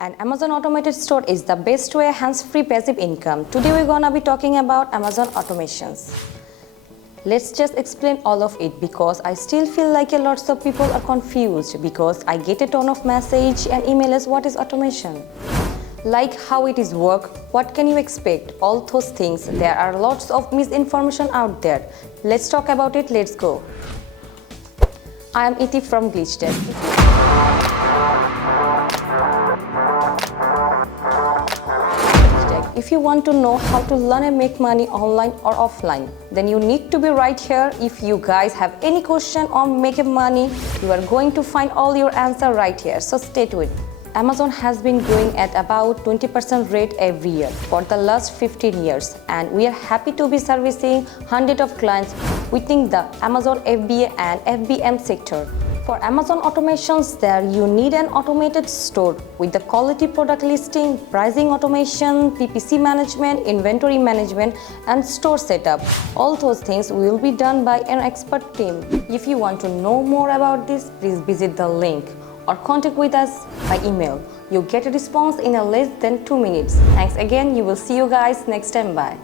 An Amazon automated store is the best way hands-free passive income. Today we're gonna be talking about Amazon automations. Let's just explain all of it because I still feel like lots of people are confused because I get a ton of message and emails what is automation. Like how it is work, what can you expect, all those things. There are lots of misinformation out there. Let's talk about it, let's go. I am Iti from Gliztech. If you want to know how to learn and make money online or offline, then you need to be right here. If you guys have any question on making money, you are going to find all your answer right here. So stay tuned. Amazon has been growing at about 20% rate every year for the last 15 years, and we are happy to be servicing hundreds of clients within the Amazon FBA and FBM sector. For Amazon automations, there you need an automated store with the quality product listing, pricing automation, PPC management, inventory management, and store setup. All those things will be done by an expert team. If you want to know more about this, please visit the link or contact with us by email. You get a response in less than 2 minutes. Thanks again. You will see you guys next time. Bye.